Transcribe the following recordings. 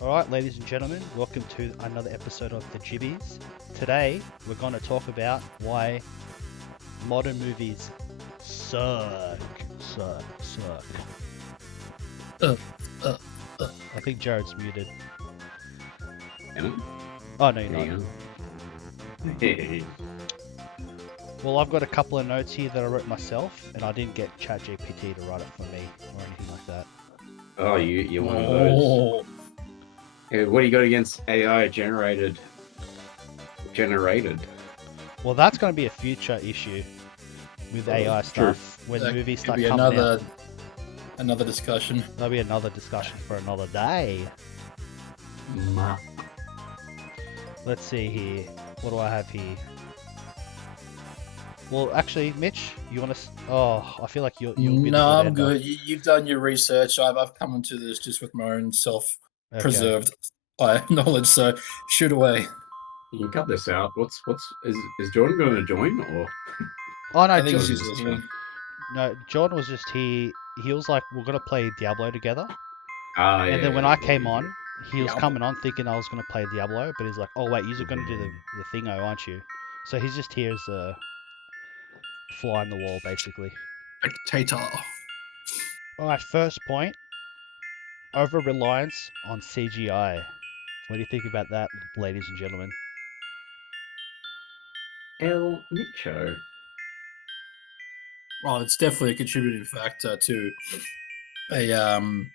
Alright, ladies and gentlemen, welcome to another episode of The Jibbies. Today, we're going to talk about why modern movies suck. Suck. Uh, uh, I think Jared's muted. Am Oh, no, you're I? not. There you Well, I've got a couple of notes here that I wrote myself, and I didn't get ChatGPT to write it for me or anything like that. go. Oh, you're one of those. Oh, Yeah, what do you got against AI generated? Well, that's going to be a future issue with AI true. stuff when that movies could start be coming out. another discussion. That'll be another discussion for another day. Ma. Let's see here. What do I have here? Well, actually, Mitch, you want to? Oh, I feel like you'll be the No, I'm ender. good. You've done your research. I've come into this just with my own Okay. self-preserved knowledge. So shoot away. You can cut this out. Is Jordan going to join or? Oh no, I think John- it's just listening. John was just here. He was like, "We're gonna play Diablo together," Ah, and yeah, then when yeah, I yeah, came yeah. on, he was Diablo. coming on thinking I was gonna play Diablo, but he's like, "Oh wait, you're gonna do the thingo, aren't you?" So he's just here as a fly on the wall, basically. Spectator. All right, first point: over reliance on CGI. What do you think about that, ladies and gentlemen? El Nicho. Well, it's definitely a contributing factor to a um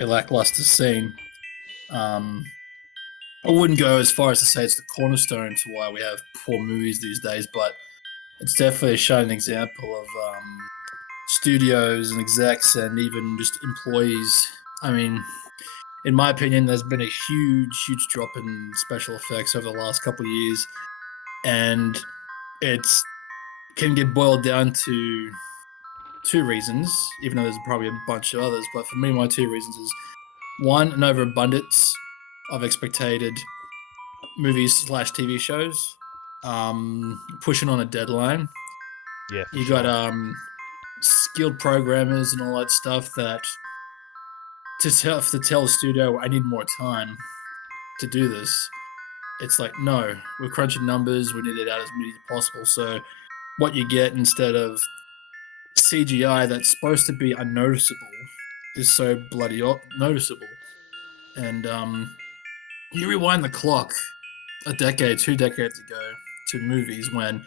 a lackluster scene. I wouldn't go as far as to say it's the cornerstone to why we have poor movies these days, but it's definitely a shining example of studios and execs and even just employees. I mean, in my opinion, there's been a huge drop in special effects over the last couple of years, and it's can get boiled down to two reasons, even though there's probably a bunch of others. But for me, my two reasons is one, an overabundance of expected movies slash TV shows, pushing on a deadline. Yeah, for You sure. got skilled programmers and all that stuff that to tell the studio I need more time to do this. It's like, no, we're crunching numbers, we need it out as many as possible. So what you get instead of CGI that's supposed to be unnoticeable is so bloody noticeable. And you rewind the clock a decade, 2 decades ago to movies when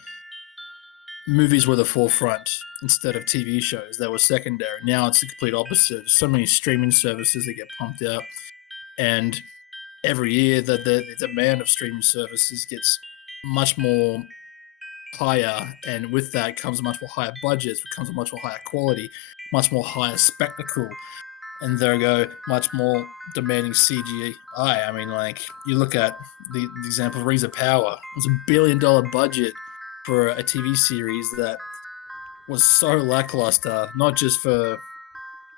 movies were the forefront instead of TV shows that were secondary. Now it's the complete opposite. There's so many streaming services that get pumped out, and every year the demand of streaming services gets much more higher, and with that comes much more higher budgets, becomes a much more higher quality, much more higher spectacle, and there go much more demanding CGI. I mean, like you look at the example of Rings of Power. It was $1 billion budget for a TV series that was so lackluster, not just for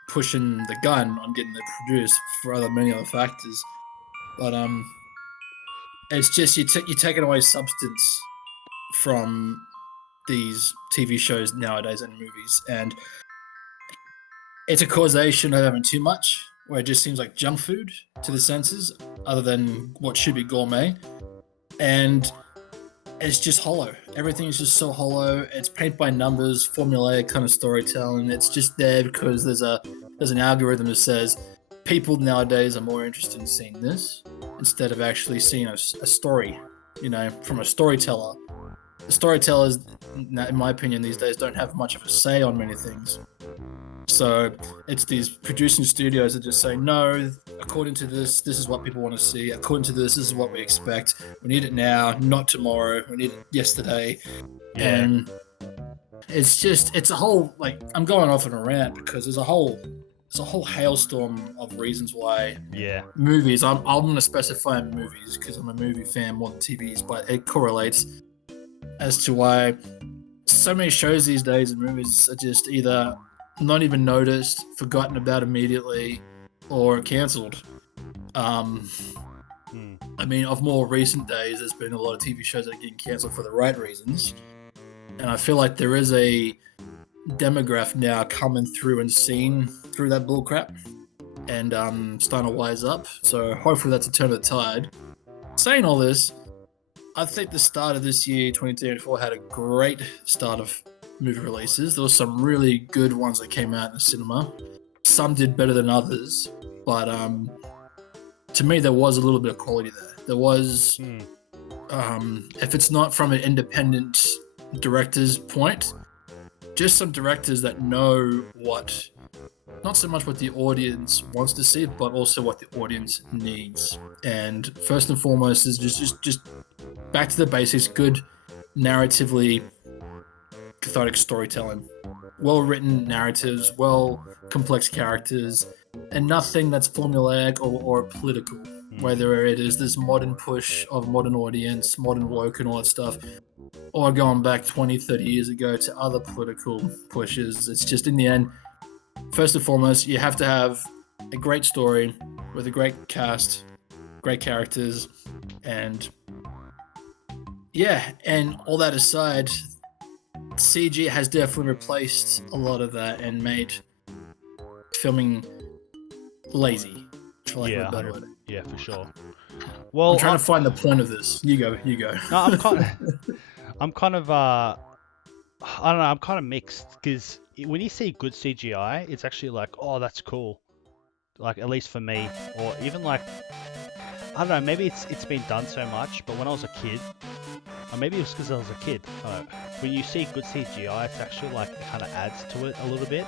pushing the gun on getting it produced, for many other factors, but it's just you're taking away substance from these TV shows nowadays and movies, and it's a causation of having too much, where it just seems like junk food to the senses, other than what should be gourmet, and it's just hollow. Everything is just so hollow. It's paint by numbers, formulaic kind of storytelling. It's just there because there's an algorithm that says people nowadays are more interested in seeing this instead of actually seeing a story, from a storyteller. The storytellers, in my opinion, these days don't have much of a say on many things. So it's these producing studios that just say, no, according to this is what people want to see. According to this is what we expect. We need it now, not tomorrow. We need it yesterday. Yeah. And it's a whole, like, I'm going off on a rant because there's a whole hailstorm of reasons why Yeah. movies, I'm going to specify movies because I'm a movie fan more than TVs, but it correlates as to why so many shows these days and movies are just either not even noticed, forgotten about immediately, or cancelled. I mean, of more recent days, there's been a lot of TV shows that are getting cancelled for the right reasons, and I feel like there is a demographic now coming through and seeing through that bullcrap, and starting to wise up. So hopefully that's a turn of the tide. Saying all this, I think the start of this year, 2024, had a great start of movie releases. There were some really good ones that came out in the cinema. Some did better than others, but to me, there was a little bit of quality there. There was, if it's not from an independent director's point, just some directors that know what, not so much what the audience wants to see, but also what the audience needs. And first and foremost is just back to the basics, good narratively cathartic storytelling, well-written narratives, complex characters, and nothing that's formulaic or political. Whether it is this modern push of modern audience, modern woke and all that stuff, or going back 20, 30 years ago to other political pushes. It's just, in the end, first and foremost, you have to have a great story with a great cast, great characters, and yeah, and all that aside, CG has definitely replaced a lot of that and made filming lazy, for lack of a better word. Yeah, for sure. Well, I'm trying to find the point of this. You go. No, I'm kind of I don't know. I'm kind of mixed because when you see good CGI, it's actually like, oh, that's cool. Like, at least for me, or even like, I don't know. Maybe it's been done so much, but when I was a kid, or maybe it was because I was a kid. I don't know. When you see good CGI, it's actually like it kind of adds to it a little bit,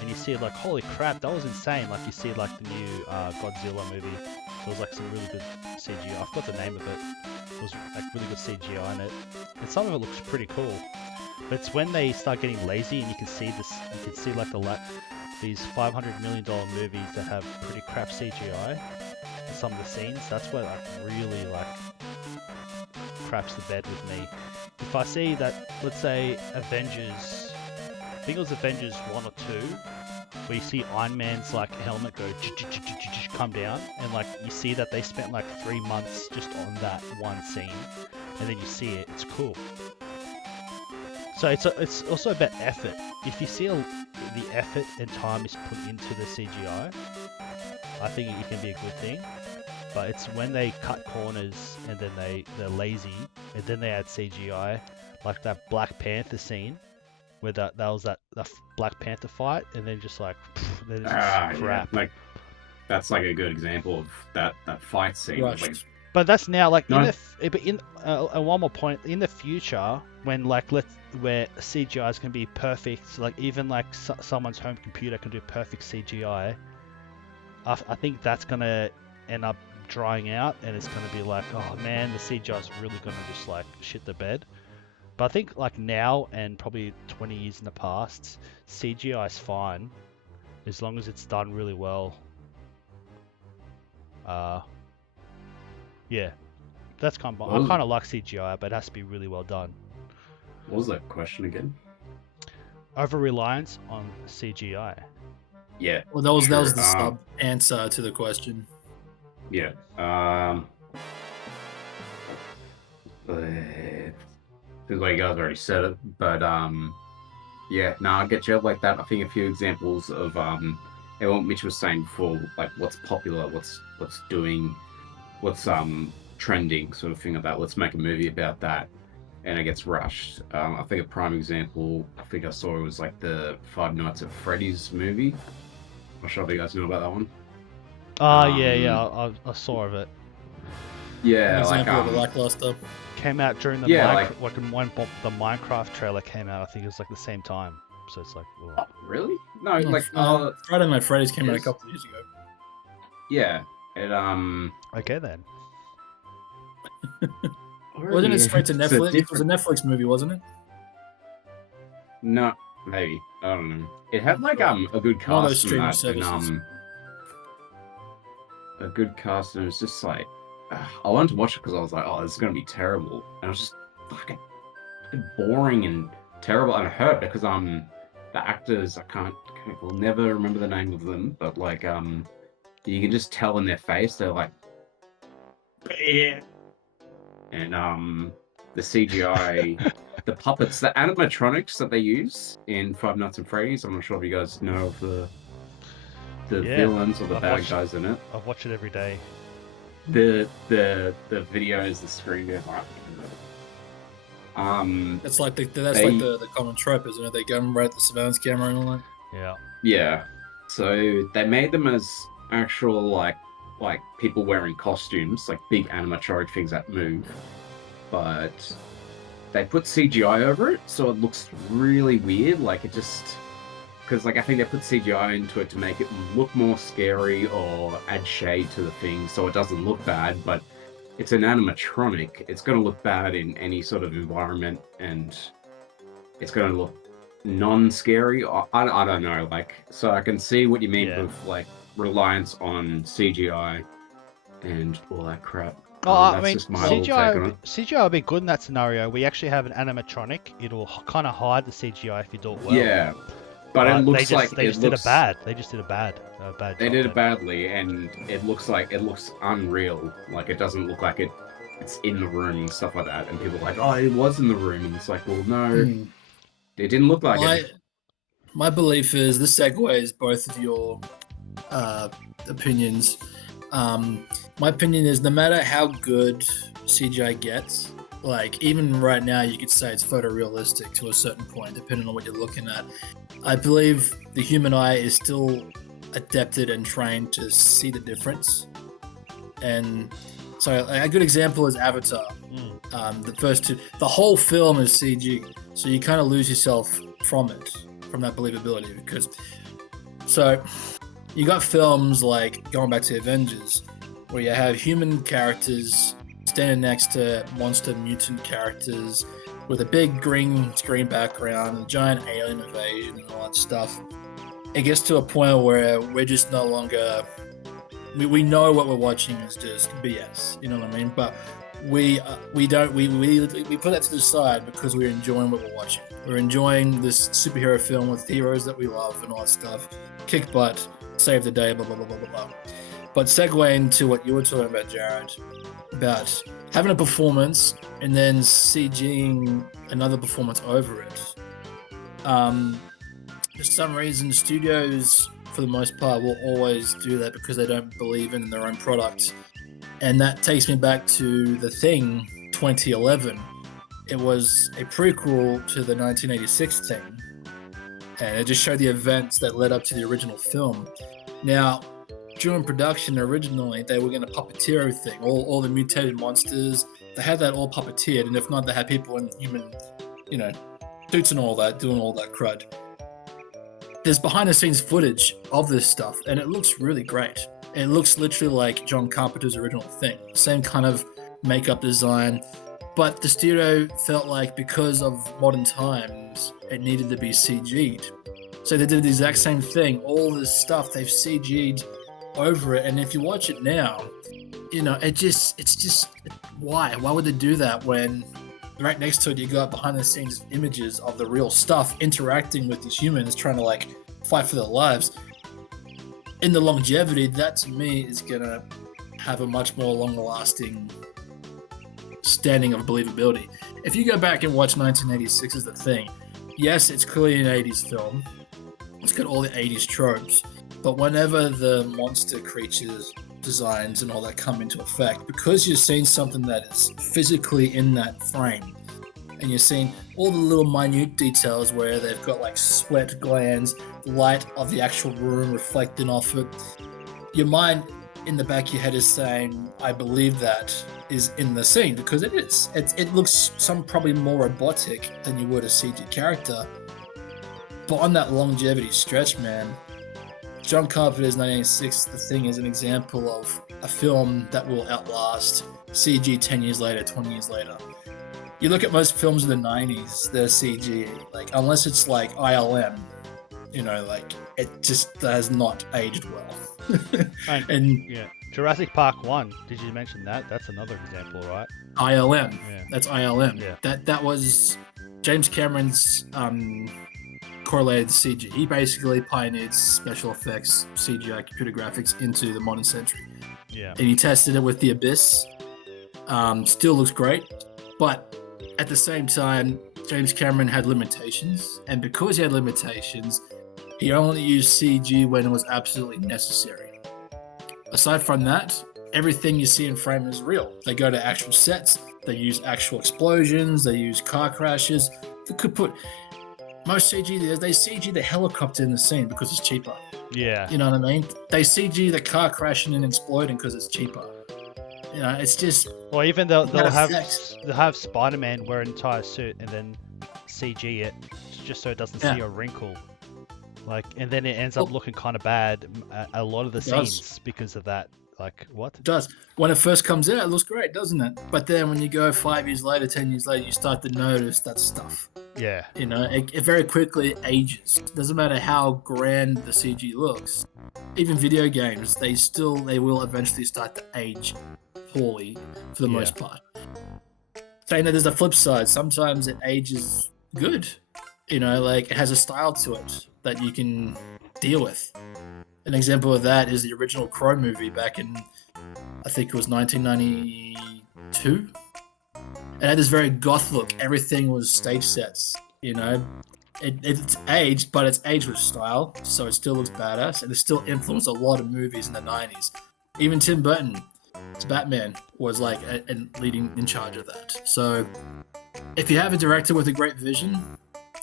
and you see it like, holy crap, that was insane. Like you see like the new Godzilla movie. There was like some really good CGI. I forgot the name of it. It was like really good CGI in it, and some of it looks pretty cool. But it's when they start getting lazy, and you can see this. You can see like these $500 million movies that have pretty crap CGI in some of the scenes. That's where like really like craps the bed with me. If I see that, let's say Avengers, I think it was Avengers 1 or 2, where you see Iron Man's like helmet go come down, and like you see that they spent like 3 months just on that one scene, and then you see it, it's cool. So it's also about effort. If you see the effort and time is put into the CGI, I think it can be a good thing. But it's when they cut corners and then they're lazy and then they add CGI, like that Black Panther scene, where that was the Black Panther fight, and then just like then it's just crap. Yeah. Like that's like a good example of that fight scene. Like, but that's now like one more point, in the future when like where CGI is gonna be perfect, like even like someone's home computer can do perfect CGI. I think that's gonna end up drying out, and it's gonna be like, oh man, the CGI is really gonna just like shit the bed. But I think like now and probably 20 years in the past, CGI is fine as long as it's done really well. Yeah, that's kind of, I kind of like CGI, but it has to be really well done. What was that question again? Over reliance on CGI. Yeah. Well, that was the sub answer to the question. Yeah. Feels like you guys already said it, but yeah. No, I get you. Like that. I think a few examples of what Mitch was saying before, like what's popular, what's trending, sort of thing about. Let's make a movie about that, and it gets rushed. I think a prime example I think I saw was like the Five Nights at Freddy's movie. I'm not sure if you guys know about that one. Yeah, I saw of it. Yeah, an example like of a lackluster. Came out during the the Minecraft trailer came out. I think it was like the same time. So it's like, oh, really? No, like Friday Night Freddy's came out a couple of years ago. Yeah, it Okay then. Wasn't it straight to Netflix? It was a Netflix movie, wasn't it? No, maybe. I don't know. It had like a good cast. One of those streaming services. A good cast, and it was just like I wanted to watch it because I was like, oh, this is gonna be terrible, and it was just fucking boring and terrible, and it hurt because the actors will never remember the name of them, but like you can just tell in their face they're like, yeah. And the CGI, the puppets, the animatronics that they use in Five Nights at Freddy's. I'm not sure if you guys know of the the Yeah, villains or the I've bad watched- guys in it. I watch it every day. The videos, the screen goes like. That's like the common trope, isn't it? They go right at the surveillance camera and all that. Yeah. Yeah. So they made them as actual like people wearing costumes, like big animatronic things that move. But they put CGI over it, so it looks really weird. Like it just because like I think they put CGI into it to make it look more scary or add shade to the thing, so it doesn't look bad. But it's an animatronic. It's going to look bad in any sort of environment, and it's going to look non-scary. I don't know. Like, so I can see what you mean Yeah. with like reliance on CGI and all that crap. Oh, I That's mean, just my little take on it. CGI would be good in that scenario. We actually have an animatronic. It'll kind of hide the CGI if you do it well. Yeah, but it looks they like just did a bad. They just did a bad job. They did it there. badly, and it looks unreal. Like it doesn't look like it's in the room and stuff like that. And people are like, oh, it was in the room, and it's like, well, no, it didn't look like it. My belief is this segues both of your opinions. My opinion is no matter how good CGI gets, like even right now you could say it's photorealistic to a certain point, depending on what you're looking at. I believe the human eye is still adapted and trained to see the difference. And so a good example is Avatar. The first two, the whole film is CG, so you kind of lose yourself from it, from that believability. Because so you got films like going back to Avengers, where you have human characters standing next to monster mutant characters with a big green screen background and a giant alien invasion and all that stuff. It gets to a point where we're just no longer. We know what we're watching is just BS. You know what I mean? But we put that to the side because we're enjoying what we're watching. We're enjoying this superhero film with heroes that we love and all that stuff. Kick butt, save the day, blah blah blah blah blah blah. But segueing to what you were talking about, Jared, about having a performance and then CGing another performance over it. For some reason, studios, for the most part, will always do that because they don't believe in their own product. And that takes me back to The Thing 2011. It was a prequel to the 1986 Thing. And it just showed the events that led up to the original film. Now, during production originally, they were going to puppeteer everything, all the mutated monsters. They had that all puppeteered, and if not, they had people in human, suits and all that, doing all that crud. There's behind-the-scenes footage of this stuff, and it looks really great. It looks literally like John Carpenter's original Thing. Same kind of makeup design, but the studio felt like because of modern times, it needed to be CG'd. So they did the exact same thing. All this stuff, they've CG'd over it, and if you watch it now, it's just why would they do that when right next to it you got behind the scenes images of the real stuff interacting with these humans trying to like fight for their lives? In the longevity, that to me is gonna have a much more longer lasting standing of believability. If you go back and watch 1986 as The Thing, yes, it's clearly an 80s film, it's got all the 80s tropes, but whenever the monster creatures designs and all that come into effect, because you're seeing something that is physically in that frame, and you're seeing all the little minute details where they've got like sweat glands, the light of the actual room reflecting off it, your mind in the back of your head is saying, I believe that is in the scene, because it is. It looks probably more robotic than you would a CG character. But on that longevity stretch, man, John Carpenter's 1986 The Thing is an example of a film that will outlast CG 10 years later, 20 years later. You look at most films of the 90s, they're CG, like unless it's like ILM, like it just has not aged well. And yeah, Jurassic Park 1, did you mention that? That's another example, right? ILM, Yeah. that's ILM. Yeah. That was James Cameron's correlated CG. He basically pioneered special effects, CGI, computer graphics into the modern century. Yeah. And he tested it with The Abyss. Still looks great, but at the same time, James Cameron had limitations, and because he had limitations, He only used CG when it was absolutely necessary. Aside from that, everything you see in frame is real. They go to actual sets, they use actual explosions, they use car crashes. They could put most CG, they CG the helicopter in the scene because it's cheaper. Yeah. You know what I mean? They CG the car crashing and exploding because it's cheaper. You know, it's just. Or even That they'll have Spider-Man wear an entire suit and then CG it just so it doesn't see Yeah. a wrinkle. Like, and then it ends up Well, looking kind of bad a lot of the It does. scenes because of that. Like, what? It does. When it first comes out, it looks great, doesn't it? But then when you go 5 years later, 10 years later, you start to notice that stuff. Yeah. You know, it very quickly ages. Doesn't matter how grand the CG looks. Even video games, they will eventually start to age poorly for the Yeah. most part. Saying that there's a flip side. Sometimes it ages good. You know, like it has a style to it that you can deal with. An example of that is the original Crow movie back in, I think it was 1992. It had this very goth look. Everything was stage sets. You know, it's aged, but it's aged with style, so it still looks badass, and it still influenced a lot of movies in the 90s. Even Tim Burton's Batman was like leading in charge of that. So, if you have a director with a great vision,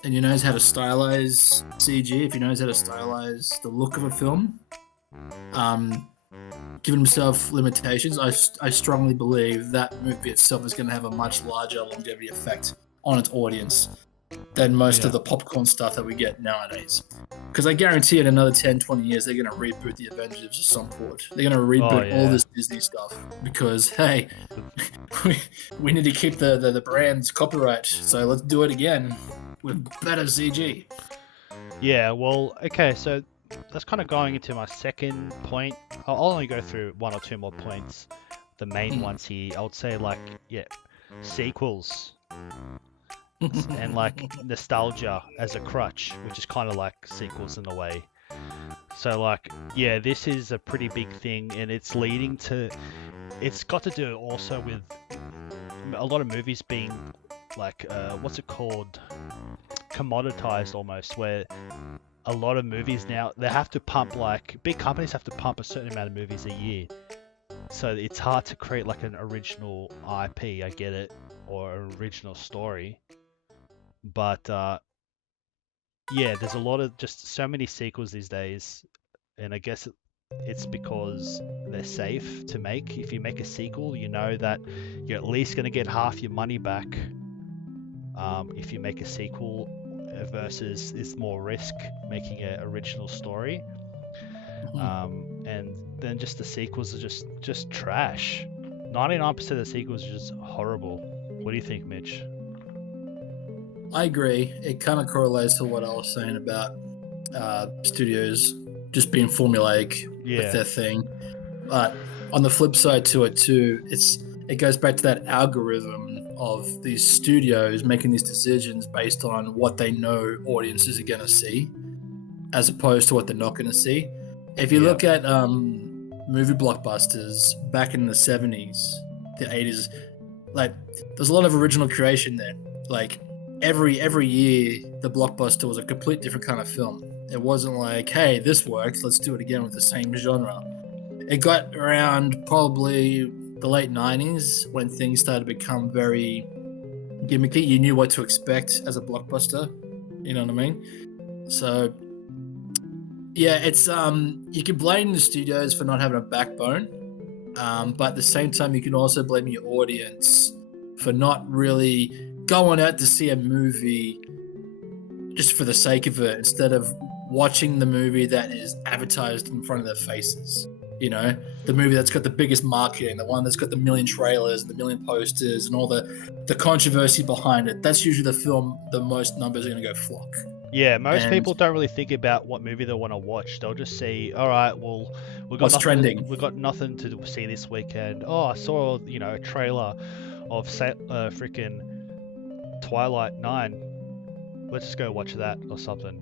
and he knows how to stylize CG, if he knows how to stylize the look of a film, giving himself limitations, I strongly believe that movie itself is going to have a much larger longevity effect on its audience than most of the popcorn stuff that we get nowadays. Because I guarantee in another 10, 20 years, they're going to reboot the Avengers of some sort. They're going to reboot all this Disney stuff because, hey, we need to keep the brand's copyright, so let's do it again with better CG. Yeah, well, okay, so that's kind of going into my second point. I'll only go through one or two more points. The main ones here, I would say, like, sequels and like nostalgia as a crutch, which is kind of like sequels in a way. So, like, yeah, this is a pretty big thing, and it's leading to. It's got to do also with a lot of movies being like, what's it called? Commoditized almost, where a lot of movies now they have to pump, like big companies have to pump a certain amount of movies a year, so it's hard to create like an original IP. I get it, or an original story, but yeah, there's a lot of just so many sequels these days, and I guess it's because they're safe to make. If you make a sequel, you know that you're at least going to get half your money back. If you make a sequel versus it's more risk making an original story. And then just the sequels are just trash. 99% of the sequels are just horrible. What do you think, Mitch? I agree. It kind of correlates to what I was saying about studios just being formulaic with their thing. But on the flip side to it too, it goes back to that algorithm of these studios making these decisions based on what they know audiences are going to see, as opposed to what they're not going to see. If you look at movie blockbusters back in the 70s, the 80s, like there's a lot of original creation there. Like every year, the blockbuster was a complete different kind of film. It wasn't like, hey, this works, let's do it again with the same genre. It got around probably the late 90s when things started to become very gimmicky. You knew what to expect as a blockbuster. You know what I mean? So, yeah, it's you can blame the studios for not having a backbone, but at the same time, you can also blame your audience for not really going out to see a movie just for the sake of it, instead of watching the movie that is advertised in front of their faces. You know, the movie that's got the biggest marketing, the one that's got the million trailers and the million posters and all the controversy behind it. That's usually the film the most numbers are going to go flock. Yeah, most people don't really think about what movie they want to watch. They'll just see, all right, well, what's trending? We've got nothing to see this weekend. Oh, I saw, a trailer of freaking Twilight 9. Let's just go watch that or something.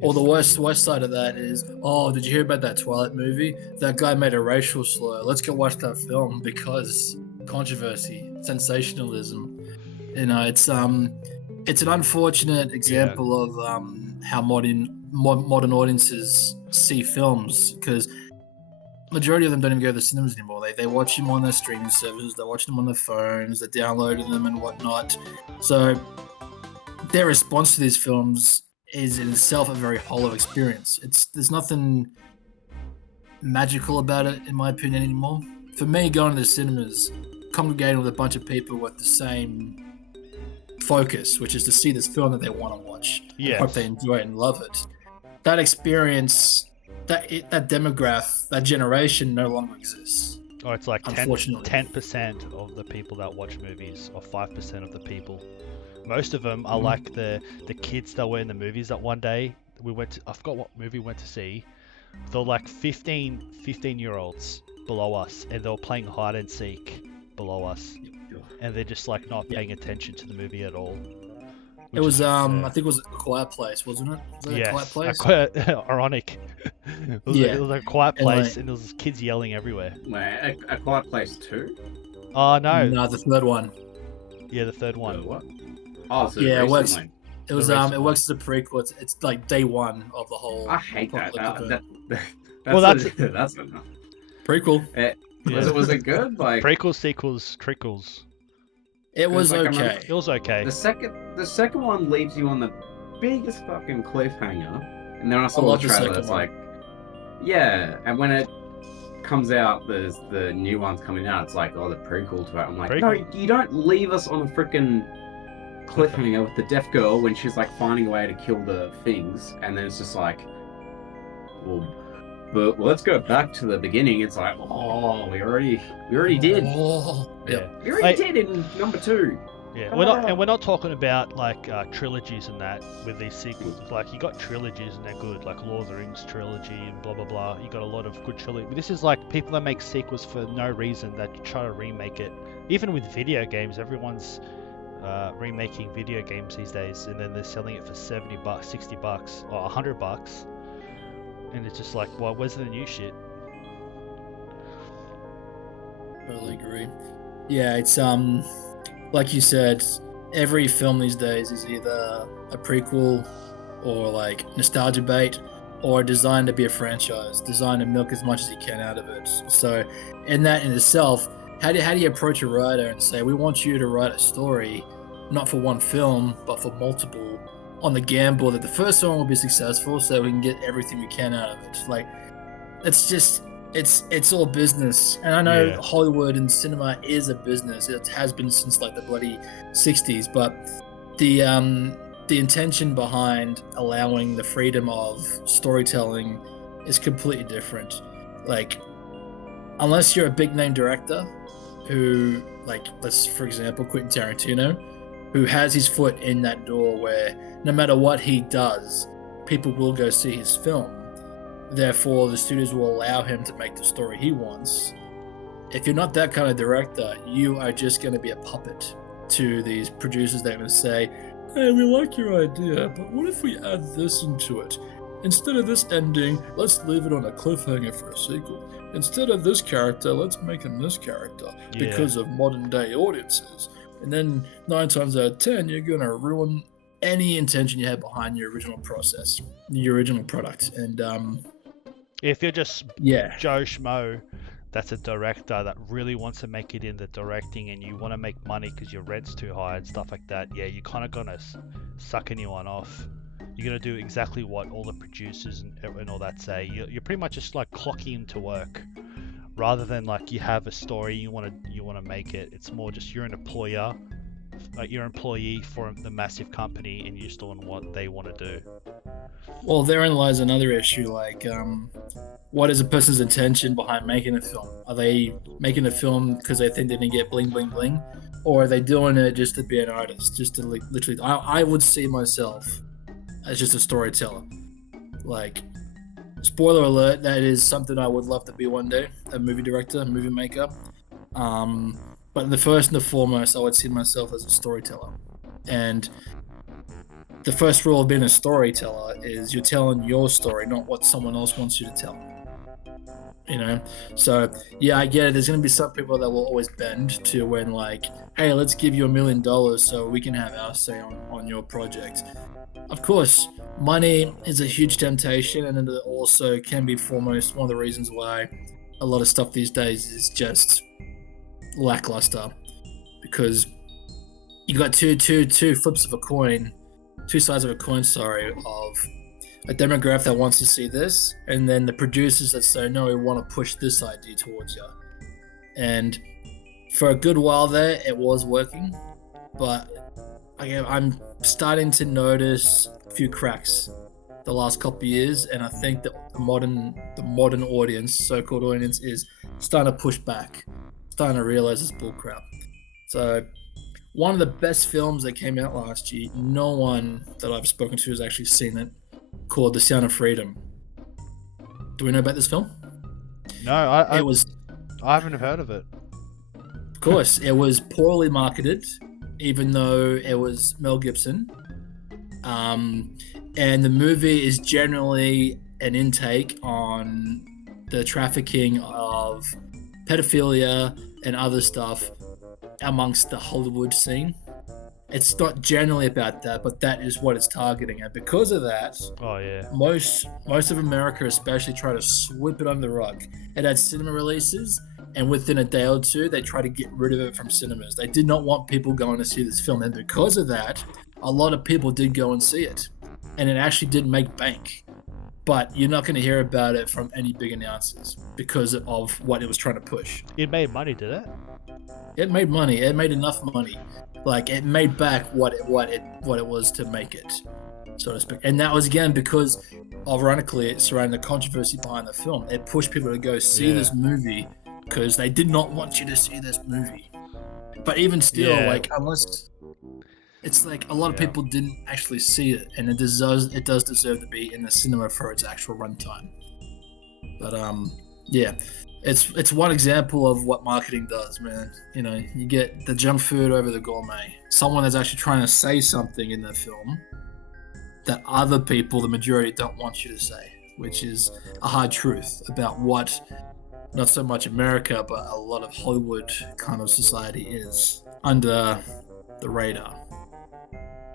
Or the worst side of that is, oh, did you hear about that Twilight movie? That guy made a racial slur. Let's go watch that film because controversy, sensationalism. You know, it's it's an unfortunate example of how modern audiences see films, because majority of them don't even go to the cinemas anymore. They watch them on their streaming services, they watch them on their phones, they download them and whatnot. So their response to these films is in itself a very hollow experience. There's nothing magical about it, in my opinion, anymore. For me, going to the cinemas, congregating with a bunch of people with the same focus, which is to see this film that they want to watch, Yes. hope they enjoy it and love it. That experience, that demographic, that generation no longer exists. Or it's like Unfortunately. 10% of the people that watch movies, or 5% of the people. Most of them are Mhm. like the kids that were in the movies that one day we went to. I forgot what movie we went to see. They're like 15-year-olds below us, and they were playing hide and seek below us, and they're just like not paying attention to the movie at all. It was I think it was A Quiet Place, wasn't it? Was it A Quiet Place? Ironic. It was, Yeah. it was a quiet And, place, like- and there was kids yelling everywhere. Wait, a Quiet Place 2? Oh no, No, the third one. yeah, the third one. What? Oh, so Yeah, it works. recently. It was The race it one. works as a prequel. It's like day one of the whole I hate that. apocalyptic event. Well, That's enough. Prequel. Was it good? Like Prequels, sequels, trickles. It was like a okay. It was okay. the second one leaves you on the biggest fucking cliffhanger, and then I saw love the the trailer. second It's one. like, yeah, and when it comes out, there's the new ones coming out. It's like, oh, the prequel to it. I'm like, no, Prequel. you don't leave us on a freaking cliffhanger with the deaf girl when she's like finding a way to kill the things, and then it's just like, well, let's go back to the beginning. It's like, oh, we already did. Oh, Yeah. We already Hey. did in number 2. Yeah, we're not talking about like trilogies and that with these sequels. Like you got trilogies and they're good, like Lord of the Rings trilogy and blah blah blah. You got a lot of good trilogy. But this is like people that make sequels for no reason that try to remake it. Even with video games, everyone's remaking video games these days, and then they're selling it for $70, $60, or $100, and it's just like, well, where's the new shit? totally agree. Yeah, it's like you said, every film these days is either a prequel or like nostalgia bait, or designed to be a franchise, designed to milk as much as you can out of it. So, in that in itself, how do you approach a writer and say, we want you to write a story, not for one film, but for multiple, on the gamble that the first one will be successful, so we can get everything we can out of it. Like, it's just, it's all business. And I know Yeah. Hollywood and cinema is a business. It has been since like the bloody 60s, but the intention behind allowing the freedom of storytelling is completely different. Like, unless you're a big name director who, like, let's for example Quentin Tarantino, who has his foot in that door where no matter what he does, people will go see his film. Therefore, the studios will allow him to make the story he wants. If you're not that kind of director, you are just going to be a puppet to these producers that are going to say, hey, we like your idea, but what if we add this into it? Instead of this ending, let's leave it on a cliffhanger for a sequel. Instead of this character, let's make him this character Yeah. because of modern day audiences. And then 9 times out of 10, you're going to ruin any intention you had behind your original process, your original product. And If you're just yeah, Joe Schmo that's a director that really wants to make it in the directing, and you want to make money because your rent's too high and stuff like that, yeah, you're kind of gonna suck anyone off. You're gonna do exactly what all the producers and all that say. You're pretty much just like clocking into work, rather than like you have a story you want to make it. It's more just you're an employer, you're an employee for the massive company, and you're just doing what they want to do. well, therein lies another issue. Like, what is a person's intention behind making a film? Are they making a film because they think they're gonna get bling bling bling, or are they doing it just to be an artist, just to literally? I would see myself as just a storyteller. Like, spoiler alert, that is something I would love to be one day, a movie director, a movie maker. But the first and the foremost, I would see myself as a storyteller. And the first rule of being a storyteller is you're telling your story, not what someone else wants you to tell. you know. So yeah, I get it. There's gonna be some people that will always bend to when like, hey, let's give you $1 million so we can have our say on your project. Of course, money is a huge temptation, and it also can be foremost one of the reasons why a lot of stuff these days is just lackluster, because you got two flips of a coin, two sides of a coin, sorry, of a demographic that wants to see this, and then the producers that say, no, we want to push this idea towards you. And for a good while there, it was working, but again, I'm starting to notice a few cracks the last couple of years, and I think that the modern audience, so-called audience, is starting to push back, starting to realize it's bullcrap. So one of the best films that came out last year, no one that I've spoken to has actually seen it, called The Sound of Freedom. Do we know about this film? No, I haven't heard of it. Of course, it was poorly marketed, even though it was Mel Gibson. And the movie is generally an intake on the trafficking of pedophilia and other stuff amongst the Hollywood scene. It's not generally about that, but that is what it's targeting. And because of that, Oh yeah. most of America especially try to sweep it under the rug. It had cinema releases, and within a day or two, they try to get rid of it from cinemas. They did not want people going to see this film, and because of that, a lot of people did go and see it, and it actually did make bank. But you're not going to hear about it from any big announcers because of what it was trying to push. It made money, did it? It made money. It made enough money. Like, it made back what it was to make it, so to speak. And that was, again, because, ironically, it surrounded the controversy behind the film. It pushed people to go see this movie because they did not want you to see this movie. But even still, like, unless... It's like a lot of people didn't actually see it, and it does deserve to be in the cinema for its actual runtime. But yeah, it's one example of what marketing does, man. You know, you get the junk food over the gourmet. Someone that's actually trying to say something in the film that other people, the majority, don't want you to say, which is a hard truth about what not so much America, but a lot of Hollywood kind of society is under the radar.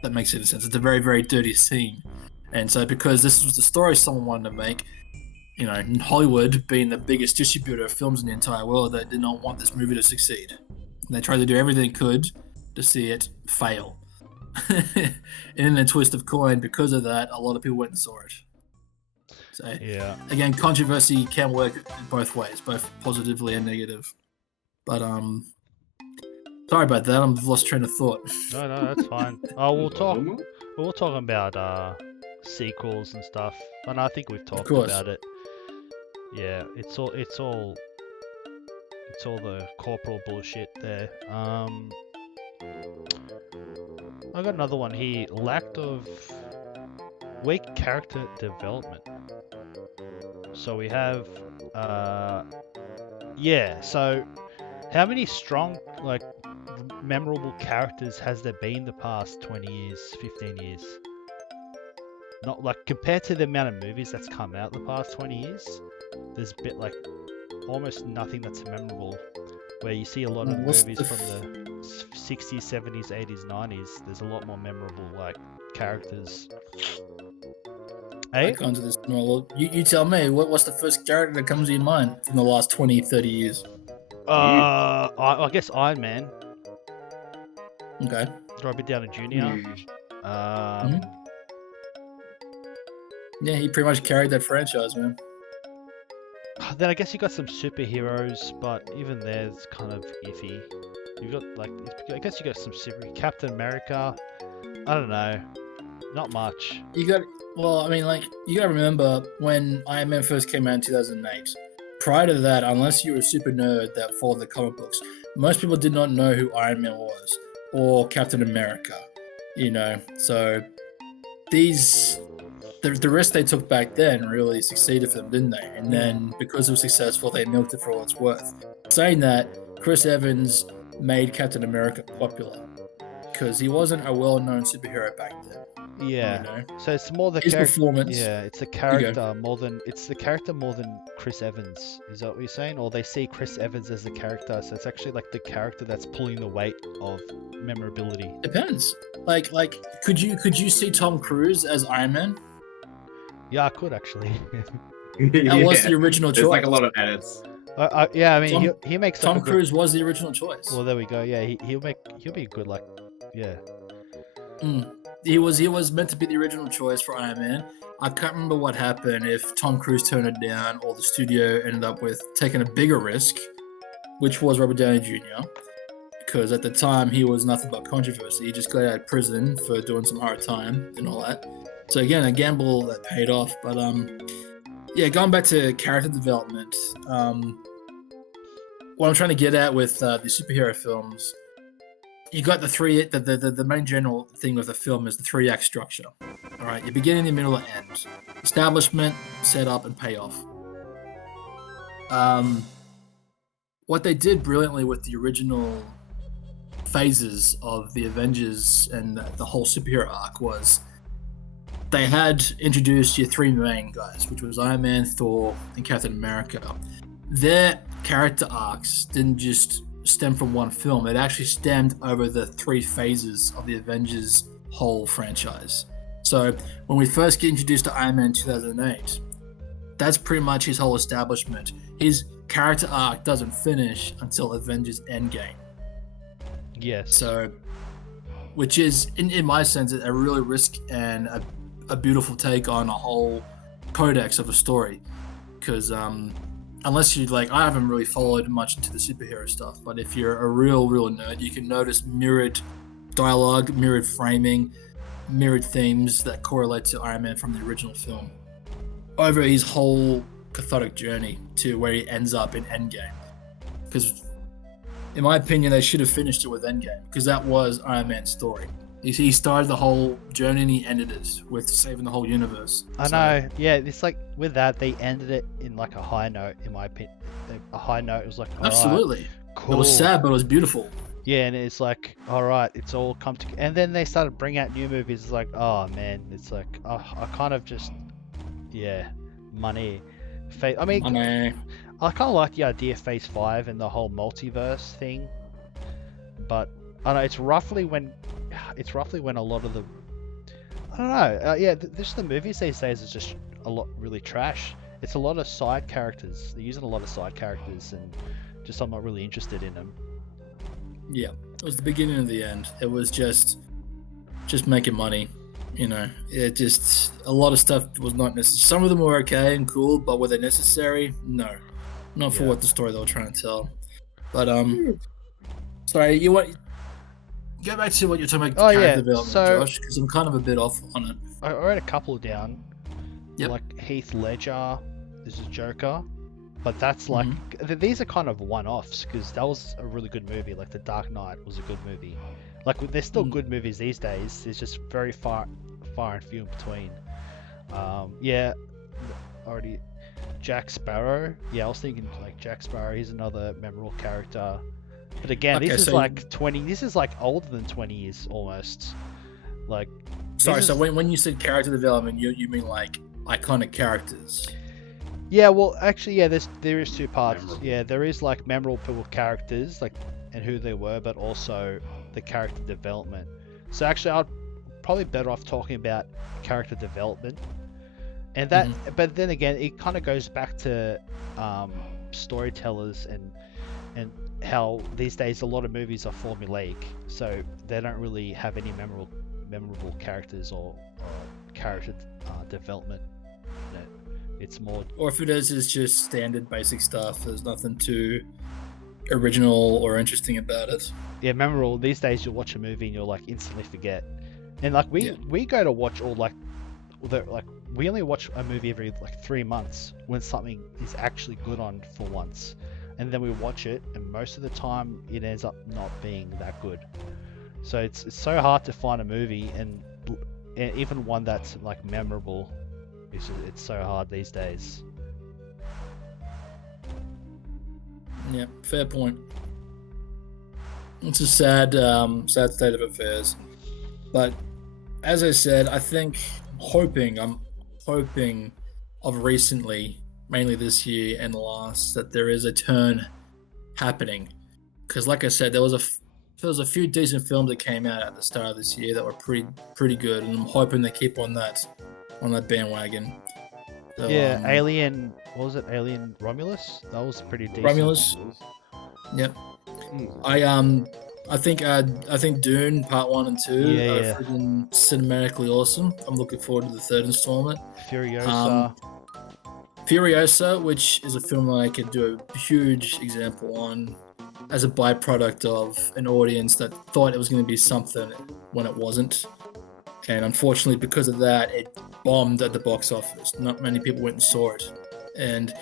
That makes any sense. It's a very, very dirty scene. And so because this was the story someone wanted to make, you know, Hollywood being the biggest distributor of films in the entire world, they did not want this movie to succeed. And they tried to do everything they could to see it fail. And in a twist of coin, because of that, a lot of people went and saw it. So again, controversy can work both ways, both positively and negative. But sorry about that. I've lost train of thought. No, that's fine. We'll talk about sequels and stuff, and I think we've talked about it. Yeah, it's all the corporal bullshit there. I got another one here. Lack of weak character development. So we have so how many strong, like, memorable characters has there been the past 20 years, 15 years? Not like compared to the amount of movies that's come out the past 20 years, there's a bit like almost nothing that's memorable. Where you see a lot of movies from the 60s, 70s, 80s, 90s, there's a lot more memorable like characters. Hey? You tell me, what's the first character that comes to your mind from the last 20, 30 years? I guess Iron Man. Okay. Robert Downey Jr. Yeah, he pretty much carried that franchise, man. Then I guess you got some superheroes, but even there, it's kind of iffy. You got I guess you got some Captain America. I don't know, not much. You gotta remember when Iron Man first came out in 2008. Prior to that, unless you were a super nerd that followed the comic books, most people did not know who Iron Man was or Captain America. You know, so the risk they took back then really succeeded for them, didn't they? And then because it was successful, they milked it for all it's worth. Saying that, Chris Evans made Captain America popular. because he wasn't a well-known superhero back then. Yeah. You know, So it's more the his character. performance. Yeah, it's the you go. character more than Chris Evans. Is that what you're saying? Or they see Chris Evans as the character, so it's actually like the character that's pulling the weight of memorability. Depends. Like, could you see Tom Cruise as Iron Man? Yeah, I could actually. That was the original choice. There's like a lot of edits. Yeah, I mean, Tom- he makes like Tom a good. Cruise was the original choice. Well, there we go. Yeah, he'll be a good yeah. He was meant to be the original choice for Iron Man. I can't remember what happened, if Tom Cruise turned it down or the studio ended up with taking a bigger risk, which was Robert Downey Jr. Because at the time he was nothing but controversy. He just got out of prison for doing some hard time and all that. So again, a gamble that paid off. But yeah, going back to character development, what I'm trying to get at with the superhero films, you got the main general thing with the film is the 3-act structure. All right, you begin in the middle and end. Establishment, setup, and payoff. What they did brilliantly with the original phases of the Avengers and the whole superhero arc was they had introduced your 3 main guys, which was Iron Man, Thor, and Captain America. Their character arcs didn't just stem from one film. It actually stemmed over the 3 phases of the Avengers whole franchise. So when we first get introduced to Iron Man in 2008, that's pretty much his whole establishment. His character arc doesn't finish until Avengers Endgame. Yes. So, which is, in my sense, a really risk and a beautiful take on a whole codex of a story. Because unless you I haven't really followed much into the superhero stuff, but if you're a real nerd, you can notice mirrored dialogue, mirrored framing, mirrored themes that correlate to Iron Man from the original film over his whole cathartic journey to where he ends up in Endgame. Because in my opinion, they should have finished it with Endgame, because that was Iron Man's story. He started the whole journey and he ended it with saving the whole universe. I know. Yeah, it's like with that, they ended it in like a high note, in my opinion. A high note. It was like, absolutely. Right, cool. It was sad, but it was beautiful. Yeah, and it's like, all right, it's all come together. And then they started bringing out new movies. It's like, oh man, it's like, I kind of just, yeah, money. I mean, money. I kind of like the idea of Phase 5 and the whole multiverse thing, but I don't know, it's roughly when a lot of the, I don't know, yeah, just the movies these days is just a lot really trash. It's a lot of side characters. They're using a lot of side characters, and just I'm not really interested in them. Yeah, it was the beginning of the end. It was just making money. You know, it just, a lot of stuff was not necessary. Some of them were okay and cool, but were they necessary? No, not for what the story they were trying to tell. But sorry, you want go back to what you're talking about character development, Josh, because I'm kind of a bit off on it. I wrote a couple down. Yep. Like Heath Ledger, this is Joker, but that's like these are kind of one-offs, because that was a really good movie. Like The Dark Knight was a good movie. Like there's still good movies these days. There's just very far and few in between. Yeah, already Jack Sparrow. Yeah, I was thinking like Jack Sparrow. He's another memorable character. But again, this is like 20. This is like older than 20 years almost. Like. Sorry. So when you said character development, you mean like iconic characters? Yeah. Well, actually, yeah. There is 2 parts. Yeah, there is like memorable characters, like, and who they were, but also the character development. So actually, I'd probably better off talking about character development, and that. But then again, it kind of goes back to storytellers and how these days a lot of movies are formulaic, so they don't really have any memorable characters or character development. It's more, or if it is, it's just standard basic stuff. There's nothing too original or interesting about it. Yeah, memorable. These days you'll watch a movie and you'll like instantly forget. And like we go to watch all we only watch a movie every like 3 months when something is actually good on for once. And then we watch it, and most of the time it ends up not being that good. So it's so hard to find a movie, and even one that's like memorable. It's so hard these days. Yeah, fair point. It's a sad state of affairs. But as I said, I'm hoping of recently, mainly this year and last, that there is a turn happening. Because, like I said, there was a few decent films that came out at the start of this year that were pretty good, and I'm hoping they keep on that bandwagon. So, Yeah, Alien. What was it? Alien Romulus. That was pretty decent. Romulus. Yep. I think Dune Part 1 and 2 Yeah, are yeah. freaking cinematically awesome. I'm looking forward to the third installment. Furiosa. Furiosa, which is a film that I could do a huge example on as a byproduct of an audience that thought it was going to be something when it wasn't. And unfortunately, because of that, it bombed at the box office. Not many people went and saw it. And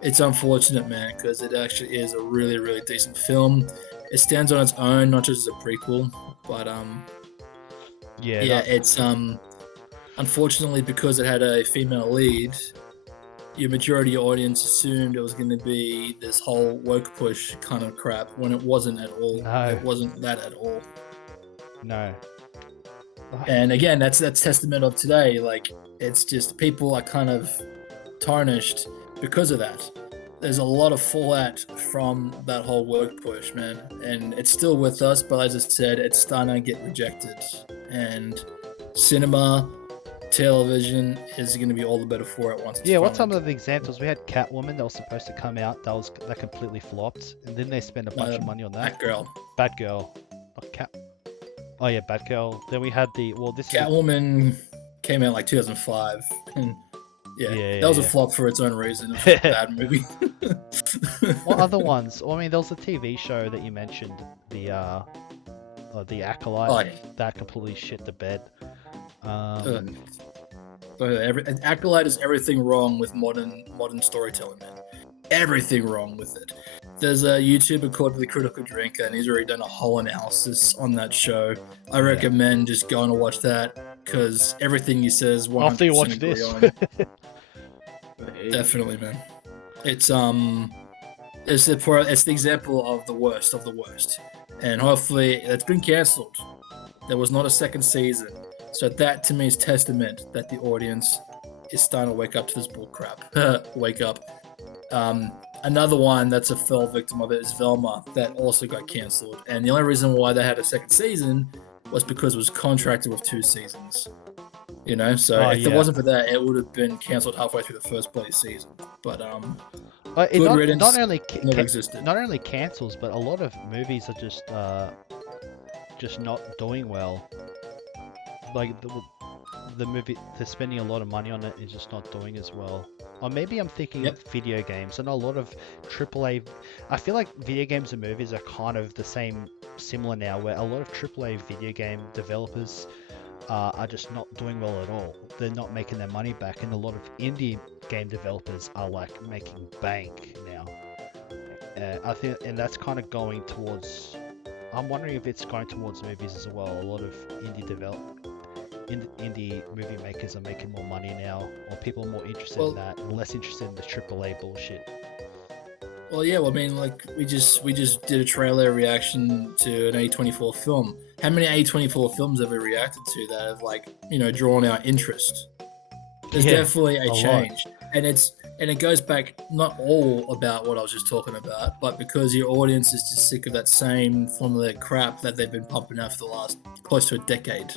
it's unfortunate, man, because it actually is a really, really decent film. It stands on its own, not just as a prequel, but Yeah. it's unfortunately because it had a female lead, your majority audience assumed it was going to be this whole woke push kind of crap when it wasn't at all. No. It wasn't that at all. No. And again, that's testament of today. Like, it's just people are kind of tarnished because of that. There's a lot of fallout from that whole woke push, man, and it's still with us. But as I said, it's starting to get rejected, and cinema, television is going to be all the better for it once. It's Yeah, what's some finally- of the examples? We had Catwoman that was supposed to come out. That completely flopped, and then they spent a bunch of money on that. Batgirl? Batgirl. Oh yeah, Batgirl. Then we had this is Catwoman came out like 2005, and that was a flop for its own reason. It was a bad movie. what other ones? Well, I mean, there was a TV show that you mentioned, the Acolyte. Oh, yeah. That completely shit the bed. Acolyte is everything wrong with modern storytelling, man. Everything wrong with it. There's a YouTuber called The Critical Drinker, and he's already done a whole analysis on that show. I recommend just going to watch that because everything he says. After you watch agree this. on. Definitely, man. It's the example of the worst, and hopefully it's been cancelled. There was not a second season, so that to me is testament that the audience is starting to wake up to this bullcrap. Wake up. Another one that's a fell victim of it is Velma, that also got cancelled, and the only reason why they had a second season was because it was contracted with 2 seasons. You know, so if it wasn't for that, it would have been cancelled halfway through the first place season. But But it Good not, riddance not only never existed. not only cancels, but a lot of movies are just not doing well. Like the movie, they're spending a lot of money on it, is just not doing as well. Or maybe I'm thinking of video games. I know a lot of AAA. I feel like video games and movies are kind of similar now, where a lot of AAA video game developers are just not doing well at all. They're not making their money back, and a lot of indie game developers are like making bank now. I think, and that's kind of going towards. I'm wondering if it's going towards movies as well. A lot of indie movie makers are making more money now, or people are more interested in that, and less interested in the AAA bullshit. Well, yeah. Well, I mean, like we just did a trailer reaction to an A24 film. How many A24 films have we reacted to that have drawn our interest? There's definitely a change, and it goes back not all about what I was just talking about, but because your audience is just sick of that same formulaic crap that they've been pumping out for the last close to a decade.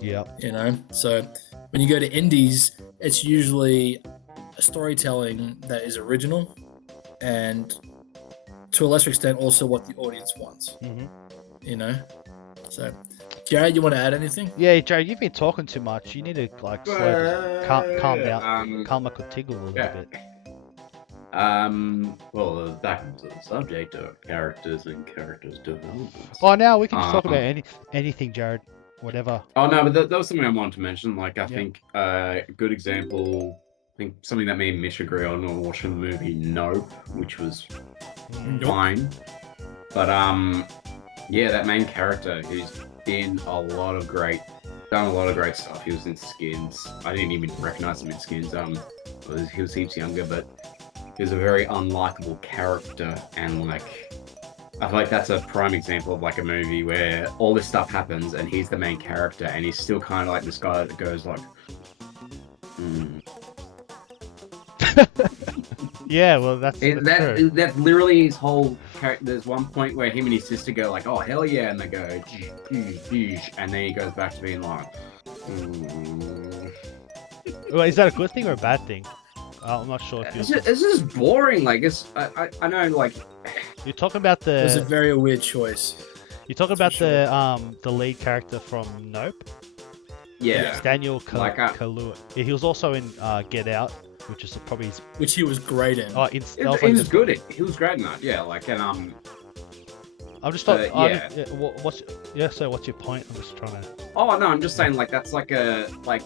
Yeah. You know, so when you go to indies, it's usually a storytelling that is original, and to a lesser extent, also what the audience wants. Mm-hmm. You know, so Jared, you want to add anything? Yeah, Jared, you've been talking too much. You need to calm down, calm like a tickle a little bit. Well, back into the subject of characters and characters development. Oh, now we can just talk about anything, Jared. Whatever. Oh no, but that was something I wanted to mention. Like, I think a good example. I think something that me and Mish agree on when watching the movie Nope, which was fine. But yeah, that main character who's done a lot of great stuff. He was in Skins. I didn't even recognize him in Skins. He was heaps younger, but he was a very unlikable character, and like I feel like that's a prime example of like a movie where all this stuff happens and he's the main character and he's still kind of like this guy that goes like, hmm. Yeah, well, that's true. That's literally his whole character. There's one point where him and his sister go like, "Oh hell yeah," and they go, and then he goes back to being like, Well, is that a good thing or a bad thing? I'm not sure if it's just boring. Like I know like you're talking about It was a the very weird choice. you're talking about for the lead character from Nope. yeah. It's Daniel Like, Kaluuya. He was also in Get Out, which is probably his. Which he was great in. Oh, He was good. He was great in that. Yeah, like and I'm just talking. yeah. So what's your point? I'm just trying to. Oh no, I'm just saying like that's like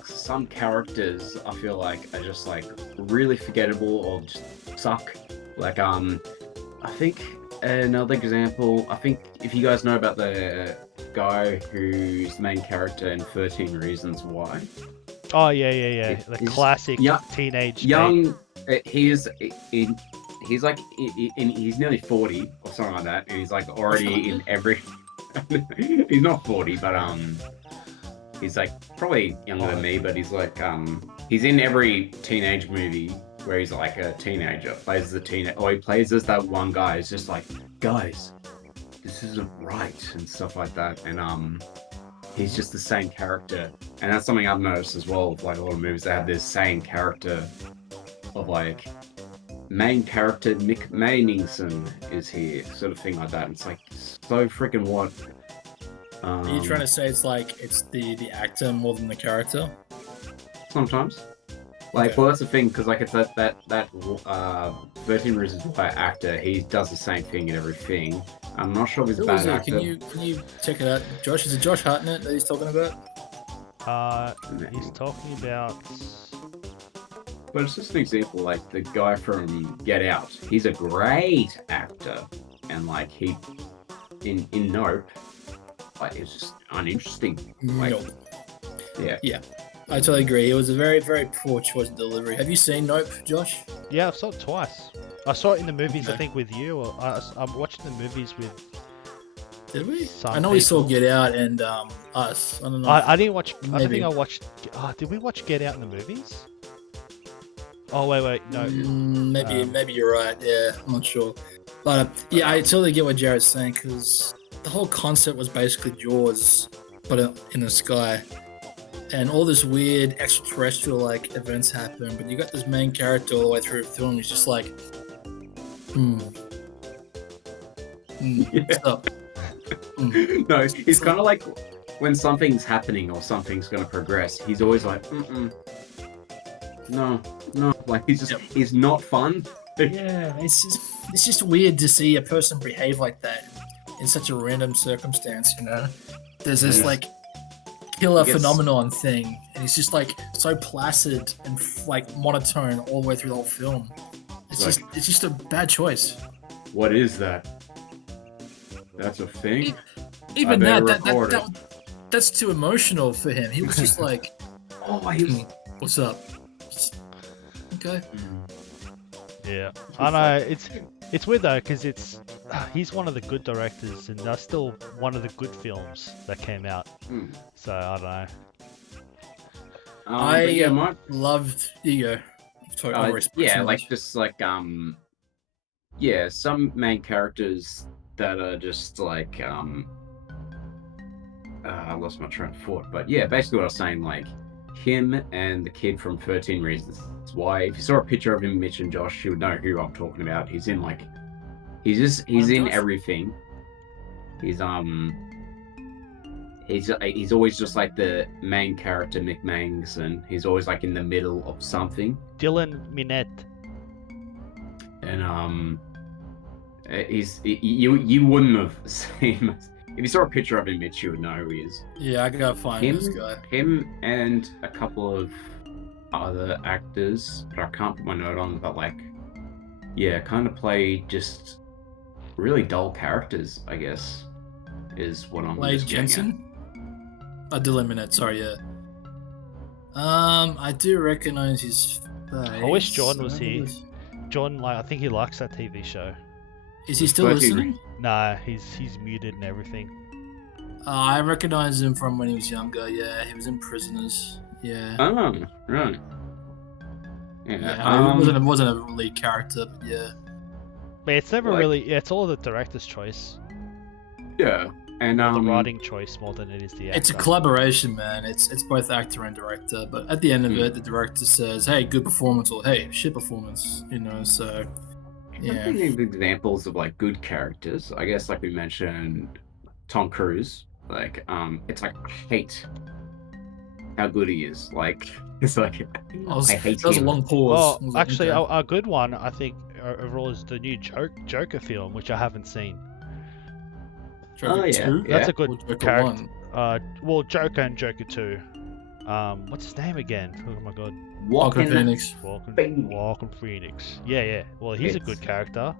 some characters I feel like are just like really forgettable or just suck. Like I think another example. I think if you guys know about the guy who's the main character in 13 Reasons Why. Oh yeah. The He's classic young- teenage. Young, he's like he's nearly 40 or something like that, and he's like already in every. He's not 40, but he's like probably younger than me, but he's like he's in every teenage movie where he's like a teenager, plays as a teenager, or he plays as that one guy who's just like, guys, this isn't right and stuff like that, and he's just the same character, and that's something I've noticed as well. With, like a lot of movies, they have this same character of like main character Mick Manningson is here, sort of thing like that. And it's like so freaking what. Are you trying to say it's like it's the actor more than the character? Sometimes, like, Okay. well, that's the thing because like it's that 13 Reasons Why actor. He does the same thing in everything. I'm not sure if he's a Who bad is it? actor. Can you check it out? Josh, is it Josh Hartnett that he's talking about? He's talking about. But it's just an example, like the guy from Get Out. He's a great actor, and like he in Nope, like it's just uninteresting. Like, Nope. yeah. I totally agree. It was a very, very poor choice of delivery. Have you seen Nope, Josh? Yeah, I've saw it twice. I saw it in the movies, I Okay. think, with you. Or I'm watching the movies with. Did we? Some I know we saw people. Get Out and Us. I don't know. I didn't watch. I don't Maybe. think I watched. Did we watch Get Out in the movies? Oh wait, no. Maybe you're right. Yeah, I'm not sure. But yeah, I totally get what Jared's saying because the whole concept was basically Jaws, but in the sky, and all this weird extraterrestrial like events happen. But you got this main character all the way through the film. He's just like, what's up? No, he's kind of like when something's happening or something's gonna progress. He's always like, no, like he's not fun. Yeah, it's just weird to see a person behave like that in such a random circumstance. You know, there's this Yes. like killer Yes. phenomenon thing, and he's just like so placid and like monotone all the way through the whole film. It's Like- just a bad choice. What is that? That's a thing. Even better that record it. that's too emotional for him. He was just like, Oh, he was. "What's up?" Okay. Yeah, I know. It's weird though because he's one of the good directors, and that's still one of the good films that came out. Mm. So I don't know. But yeah, my Loved Ego. yeah, like just like yeah, some main characters that are just like I lost my train of thought, but yeah, basically what I was saying, like him and the kid from 13 Reasons Why. If you saw a picture of him, Mitch and Josh, you would know who I'm talking about. He's in like he's in Josh? everything. He's he's always just like the main character, Mick Manningson. He's always like in the middle of something. Dylan Minette. And you wouldn't have seen him. If you saw a picture of him, Mitch, you would know who he is. Yeah, I gotta find this guy. Him and a couple of other actors, but I can't put my note on. But like, yeah, kind of play just really dull characters, I guess, is what I'm. Blade just getting at. Jensen? Dylan Minette, sorry, yeah. I do recognize his face. I wish John was here. John, like, I think he likes that TV show. Is he still Bertie- listening? Nah, he's muted and everything. I recognize him from when he was younger. Yeah, he was in Prisoners. Yeah. Oh, right. Yeah. Yeah, he wasn't a lead character, but yeah. But it's never Like- really. It's all the director's choice, Yeah. And the writing choice more than it is the actor. It's a collaboration, man. It's both actor and director. But at the end of Hmm. it, the director says, "Hey, good performance," or "Hey, shit performance." You know, so I'm yeah. thinking of examples of like good characters. I guess like we mentioned Tom Cruise. Like, it's like I hate how good he is. Like, it's like I hate That was a him. long pause. Well, I was like, actually, okay. a good one I think overall is the new Joker film, which I haven't seen. Joker Oh, yeah. 2? That's a Or good Joker character. 1? Well, Joker and Joker 2. What's his name again? Oh my god. Joaquin Walking, Phoenix. Phoenix. Walking Phoenix. Yeah. Well, he's a good It's- character.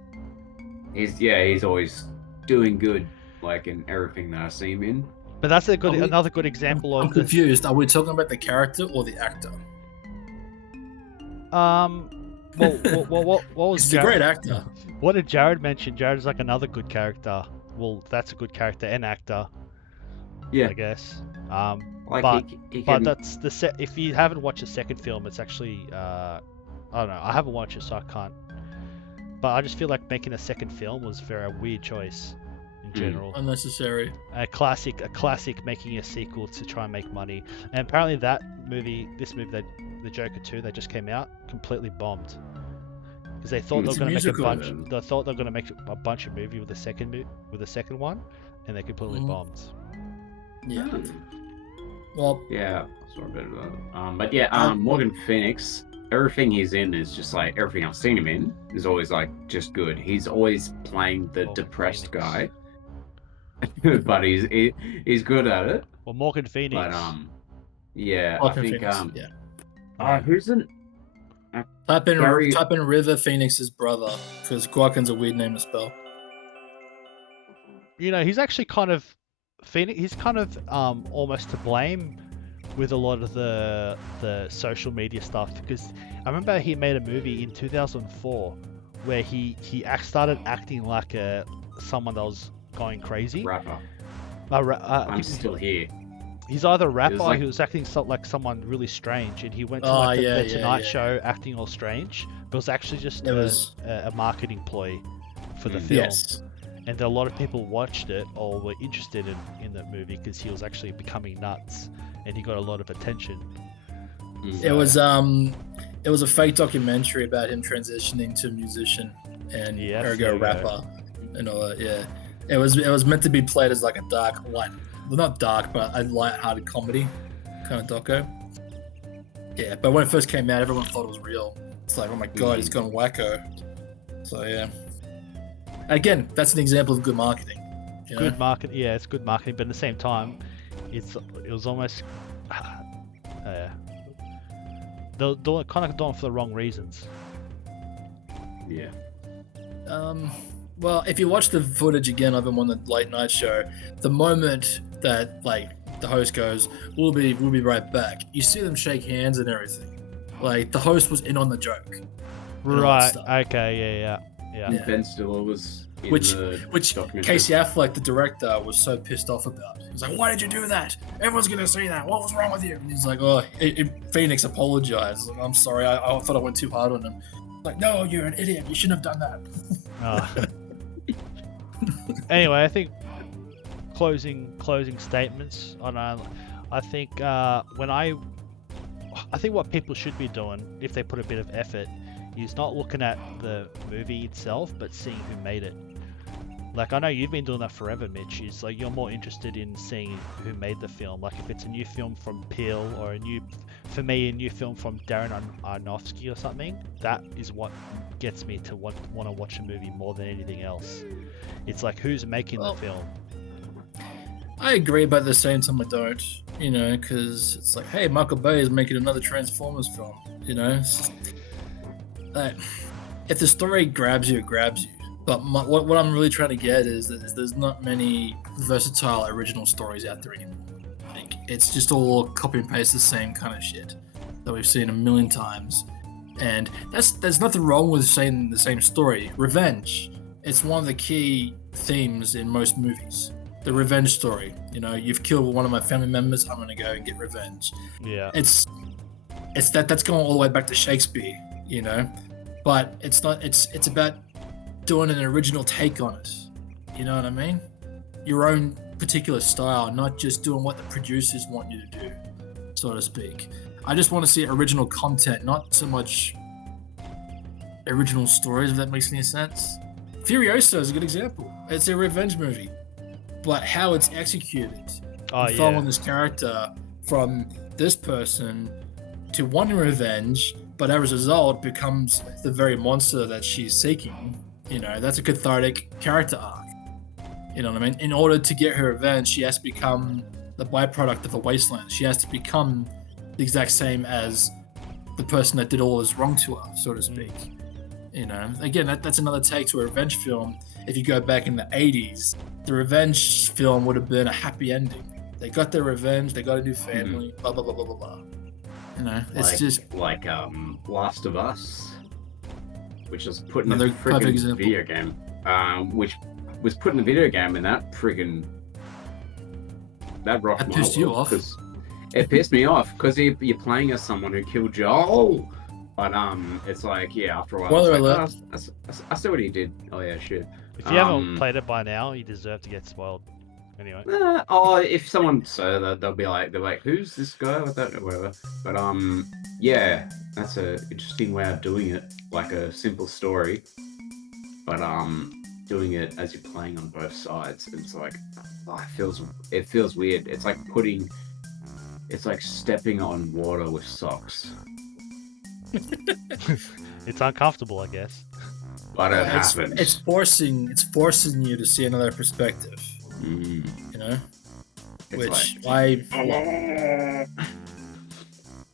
he's always doing good, like in everything that I see him in. But that's Are we- another good example I'm of the. confused. Are we talking about the character or the actor? What was He's a great actor. What did Jared mention? Jared's like another good character. Well, that's a good character and actor, Yeah, I guess. like but- he But can, that's the set. If you haven't watched the second film, it's actually I don't know. I haven't watched it, so I can't. But I just feel like making a second film was a weird choice in general. Unnecessary. A classic making a sequel to try and make money. And apparently this movie, the Joker 2 that just came out, completely bombed. Because they thought they were It's a going to make a musical, bunch. then. They thought they were going to make a bunch of movie with the second one, and they completely Mhm. bombed. Yeah. Hmm. Well, Yeah, sorry about that. But yeah, Morgan Phoenix, everything he's in is just like everything I've seen him in is always like just good. He's always playing the Morgan depressed Phoenix. guy, but he's good at it. Well, Morgan Phoenix. But yeah, Joaquin I think Phoenix, yeah. who's an Type Gary- in River Phoenix's brother, because Joaquin's a weird name to spell. He's actually kind of Phoenix. He's kind of almost to blame with a lot of the social media stuff, because I remember he made a movie in 2004 where he started acting like someone that was going crazy. rapper? I I'm think still here. he's either a rapper or like- he was acting like someone really strange, and he went to Oh, like yeah, the yeah, Tonight yeah. Show acting all strange, but it was actually just It was- a marketing ploy for the Mm. film. Yes. And a lot of people watched it or were interested in that movie because he was actually becoming nuts, and he got a lot of attention. Mm. It was a fake documentary about him transitioning to musician and Yes, ergo there you go. rapper and all that. Yeah, it was meant to be played as like a dark, light, well, not dark, but a light-hearted comedy kind of doco. Yeah, but when it first came out, everyone thought it was real. It's like, oh my god, he's gone wacko. So yeah. Again, that's an example of good marketing. You know? Good market, yeah, it's good marketing, but at the same time, it was almost they're kind of doing it for the wrong reasons. Yeah. Well, if you watch the footage again of him on the late night show, the moment that like the host goes, we'll be right back," you see them shake hands and everything. Like the host was in on the joke. all that Right. stuff. Okay. Yeah. Yeah. Ben Stiller was in Which the Which documentary. Casey Affleck, the director, was so pissed off about. He's like, "Why did you do that? Everyone's gonna see that. What was wrong with you?" And he's like, "Oh, Phoenix apologized. Like, I'm sorry. I thought I went too hard on him." Like, "No, you're an idiot. You shouldn't have done that." Ah. Anyway, I think closing statements. I think I think what people should be doing if they put a bit of effort is not looking at the movie itself, but seeing who made it. Like, I know you've been doing that forever, Mitch. Is like you're more interested in seeing who made the film. Like if it's a new film from Peele or a new film from Darren Aronofsky or something. That is what gets me to want to watch a movie more than anything else. It's like who's making Well, the film. I agree, but at the same time, I don't. You know, because it's like, hey, Michael Bay is making another Transformers film. You know, it's just, if the story grabs you, it grabs you. But what I'm really trying to get is that there's not many versatile original stories out there anymore. Like, it's just all copy and paste the same kind of shit that we've seen a million times. And there's nothing wrong with saying the same story. Revenge. it's one of the key themes in most movies. The revenge story. You know, you've killed one of my family members. I'm gonna go and get revenge. Yeah. It's that's going all the way back to Shakespeare. You know, but it's not. It's about doing an original take on it. You know what I mean? Your own particular style, not just doing what the producers want you to do, so to speak. I just want to see original content, not so much original stories, if that makes any sense. Furiosa is a good example. It's a revenge movie, but how it's executed, following this character from this person to wanting revenge, but as a result becomes the very monster that she's seeking. You know, that's a cathartic character arc. You know what I mean? In order to get her revenge, she has to become the byproduct of the wasteland. She has to become the exact same as the person that did all this wrong to her, so to speak. You know, again, that's another take to a revenge film. If you go back in the 80s, the revenge film would have been a happy ending. They got their revenge, they got a new family, blah, blah, blah, blah, blah, blah. You know, it's just... Like Last of Us, which was put in a Another perfect freaking example. video game, which was put in a video game, and that friggin' that rocked That my pissed you world, off? 'cause it pissed me off because you're playing as someone who killed Joel, but it's like, yeah, after a while, Spoiler it's like, alert. I see what he did. Oh yeah, shit. If you haven't played it by now, you deserve to get spoiled. Anyway. If someone said that, they'll be like, who's this guy? I don't know, whatever. But yeah, that's a interesting way of doing it, like a simple story, but doing it as you're playing on both sides. It's like, it feels weird. It's like stepping on water with socks. It's uncomfortable, I guess. But it happens. It's forcing you to see another perspective. Mm. You know, It's which like,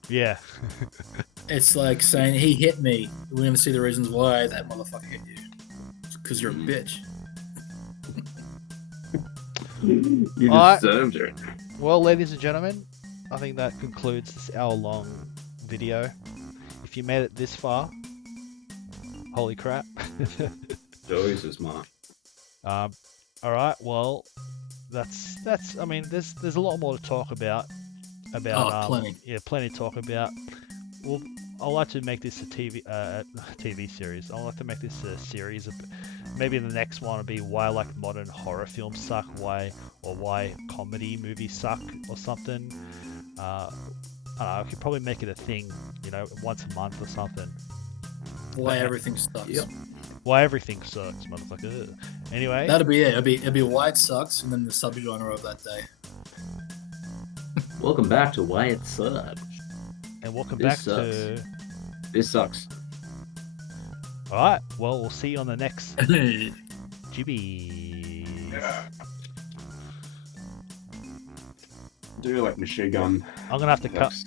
Yeah. it's like saying he hit me. We're gonna see the reasons why that motherfucker hit you. Because you're a bitch. you Alright. deserved it. Well, ladies and gentlemen, I think that concludes this hour-long video. If you made it this far, holy crap. Jesus, man. All right. Well, that's. I mean, there's a lot more to talk about. Plenty. Yeah, plenty to talk about. Well, I'd like to make this a TV series. I'd like to make this a series. Maybe the next one will be why like modern horror films suck, why comedy movies suck, or something. I don't know, I could probably make it a thing, you know, once a month or something. Why everything sucks. Yep. Why everything sucks, motherfucker. Anyway. That'll be it. It'll be why it sucks, and then the subgenre of that day. Welcome back to Why It Sucks. And welcome This back sucks. to... This sucks. Alright, well, we'll see you on the next GB. Do like machine gun. I'm gonna have to cut. effects.